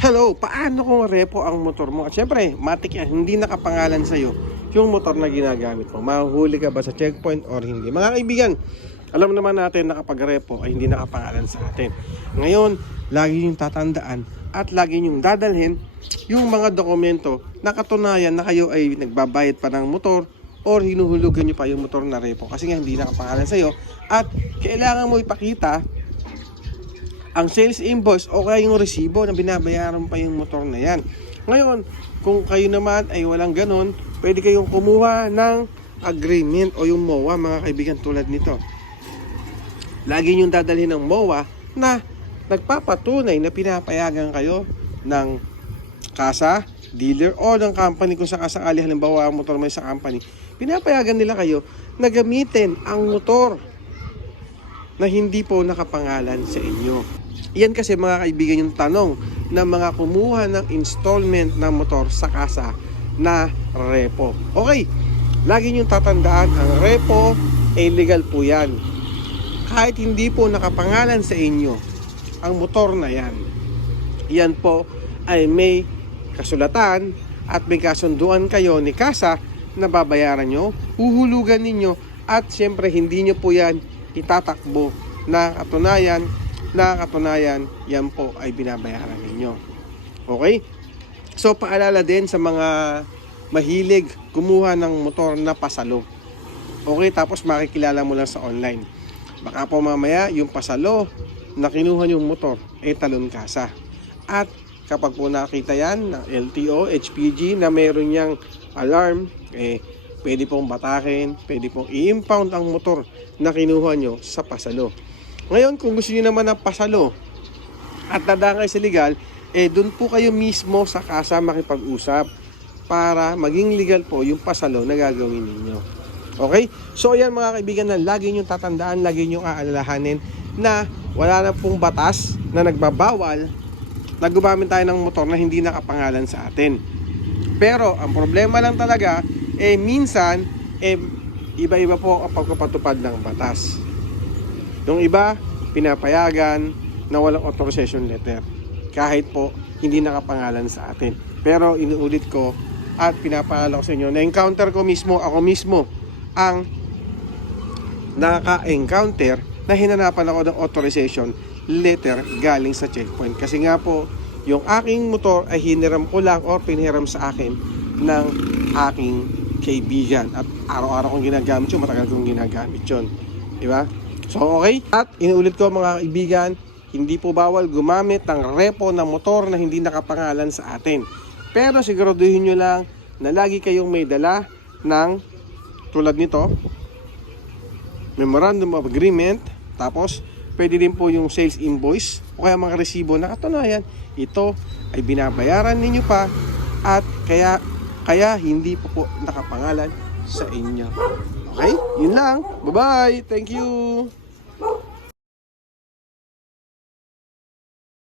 Hello, paano kung repo ang motor mo? At syempre, matik yan, hindi nakapangalan sa'yo yung motor na ginagamit mo. Mahuhuli ka ba sa checkpoint or hindi? Mga kaibigan, alam naman natin na kapag repo ay hindi nakapangalan sa atin. Ngayon, lagi yung tatandaan at lagi yung dadalhin yung mga dokumento na katunayan na kayo ay nagbabayad pa ng motor or hinuhulugan nyo pa yung motor na repo kasi nga hindi nakapangalan sa'yo at kailangan mo ipakita ang sales invoice o kaya yung resibo na binabayaran pa yung motor na yan. Ngayon, kung kayo naman ay walang ganon, pwede kayong kumuha ng agreement o yung MOA mga kaibigan tulad nito. Lagi niyong dadalhin ng MOA na nagpapatunay na pinapayagan kayo ng kasa, dealer o ng company kung sakasakali halimbawa ang motor mo sa company, pinapayagan nila kayo na gamitin ang motor na hindi po nakapangalan sa inyo. Yan kasi mga kaibigan yung tanong ng mga kumuha ng installment ng motor sa kasa na repo. Okay, lagi niyong tatandaan ang repo ay legal po yan. Kahit hindi po nakapangalan sa inyo ang motor na yan. Yan po ay may kasulatan at may kasunduan kayo ni kasa na babayaran nyo, huhulugan ninyo at syempre hindi nyo po yan itatakbo na katunayan na katunayan yan po ay binabayaran ninyo. Okay? So paalala din sa mga mahilig kumuha ng motor na pasalo. Okay, tapos makikilala mo lang sa online. Baka po mamaya yung pasalo na kinuha yung motor ay talon kasa. At kapag po nakita yan ng LTO, HPG na meron niyang alarm, eh pwede pong batakin, pwede pong i-impound ang motor na kinuha nyo sa pasalo. Ngayon, kung gusto niyo naman ng pasalo at dadangay sa legal, eh doon po kayo mismo sa kasa makipag-usap para maging legal po yung pasalo na gagawin ninyo. Okay? So ayan mga kaibigan na lagi nyo tatandaan, lagi nyo aalalahanin na wala na pong batas na nagbabawal na gumamit tayo ng motor na hindi nakapangalan sa atin. Pero ang problema lang talaga, eh minsan, eh iba-iba po ang pagpapatupad ng batas. Yung iba, pinapayagan na walang authorization letter. Kahit po, hindi nakapangalan sa atin. Pero inuulit ko at pinapaalala ko sa inyo, na-encounter ko mismo, ako mismo, ang naka-encounter na hinanapan ako ng authorization letter galing sa checkpoint. Kasi nga po, yung aking motor ay hiniram ko lang or pinihiram sa akin ng aking kaibigan. At araw-araw kong ginagamit yun, matagal kong ginagamit yun. Di ba? So okay, at inuulit ko mga kaibigan, hindi po bawal gumamit ng repo ng motor na hindi nakapangalan sa atin. Pero siguraduhin nyo lang na lagi kayong may dala ng tulad nito, memorandum of agreement, tapos pwede din po yung sales invoice o kaya mga resibo na katunayan, ito ay binabayaran ninyo pa at kaya kaya hindi po po nakapangalan sa inyo. Okay? Yun lang. Bye-bye. Thank you.